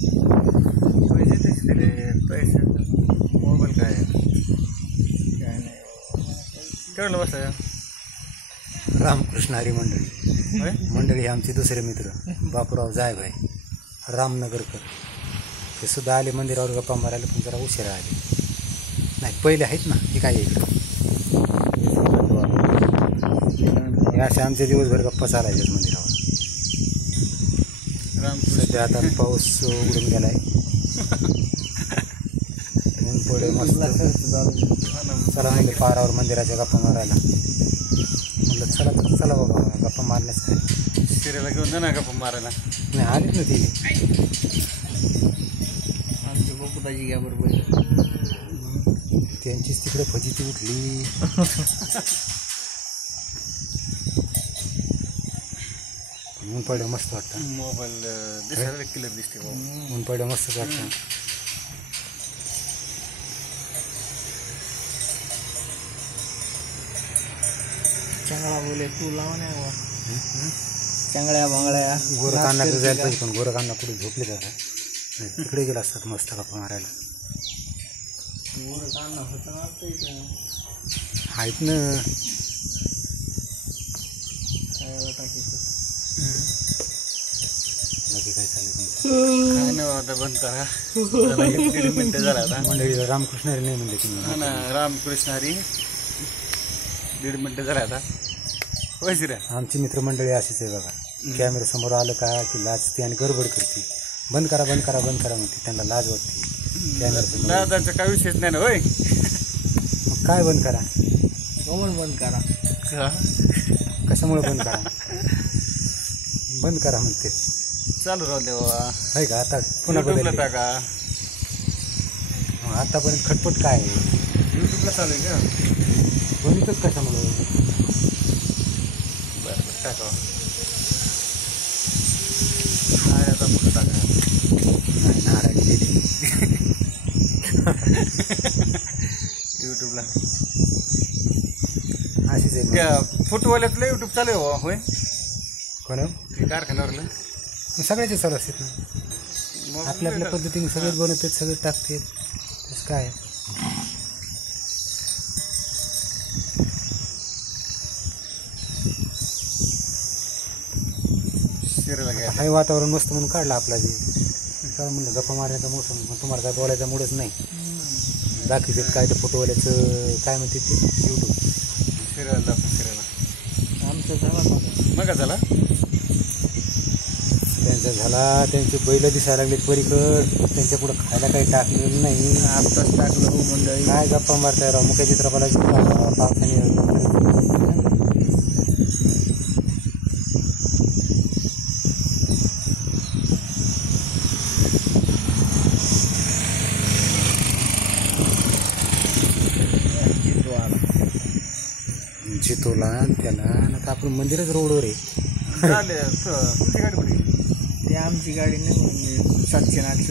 पैसे तेच दिले पैसे मोबाईल काय नाही केवढं बसला रामकृष्ण हरी मंडळी आमचे दुसरे मित्र बापूराव जायभाई रामनगरकर ते सुद्धा आले मंदिरावर गप्पा मारायला, पण जरा उशिरा आले. नाही पहिले आहेत ना, हे काय इकडं हे असे आमचे दिवसभर गप्पा चालायचे मंदिरावर. सध्या आता पाऊस उघडून गेलाय, ऊन पडे मस्त. चला म्हणजे पारावर मंदिराच्या गप्पा मारायला म्हटलं. चला बाबा गप्पा मारल्याच काय शिरेला घेऊन जा ना गप्पा मारायला. नाही आलीच ना ती आमची बकुटाची घ्या बरोबर. त्यांचीच तिकडे फजिती उठली. ऊन पडलं मस्त वाटतं. मोबाईल दिसायला क्लिअर दिसते. ऊन पडलं मस्तच वाटतं. चांगला बोले तू लावा नाही चांगल्या बांगड्या गोरखांना जायला पाहिजे, पण गोरखांना कुठे झोपले जातात. तिकडे गेला असतात मस्त गप्पा मारायला. गोरखांना होतं आहेत ना बाकी काय चाललं काय नाही आता बंद करा. 1.5 मिनिटं झाला आता. मंडळीला रामकृष्ण हरी नाही म्हणले तुम्ही ना रामकृष्ण हरी 1.5 मिनिटं झाला आता. पैसे रे आमची मित्रमंडळी अशीच आहे बघा. कॅमेरा समोर आलं का की लाजते आणि गडबड करते. बंद करा म्हणते. त्यांना लाज वाटते कॅमेरा समोर. दादाचा काय विषयच नाही ना. होय मग काय बंद करा, कमल बंद करा. कशामुळे बंद करा? बंद करा म्हणते. चालू राहू दे बाबा. आहे का आता पुन्हा बदललं टाका. आतापर्यंत खटपट काय आहे? युट्यूबला चालू आहे का? बंदच कशामुळे? बरं टाका. आता फोटो टाका. नाही नारायण गेली युट्यूबला. अशीच आहे. त्या फोटोवाल्यातलं युट्यूब चालू आहे. होय कोण ते कारखान्यावरलं सगळ्याचे चालू असतात ना. आपल्या पद्धतीने सगळेच बनवतात, सगळे टाकतात. तसं काय हाय वातावरण मस्त म्हणून काढलं आपला बी. काय म्हणलं गप्पा मारण्याचा मोसम. पण तुम्हाला काय बोलायचा मूडच नाही. बाकीचे काय ते फोटोवाल्याचं काय म्हणते ते युट्यूब सिरियल आमचं झाला मग झाला. त्यांचा झाला. त्यांचे बैल दिसायला लागले परीकड. त्यांच्या पुढं खायला काही टाकलेलं नाही. आत्ताच टाकलं मंडळी. काय गप्पा मारताय राव. मुख्य चित्रपाला पावसाने जितोला त्याला. आता आपण मंदिरच रोडवर आहे. तुमची गाडी कुठे? ती आमची गाडी नाही. 700-800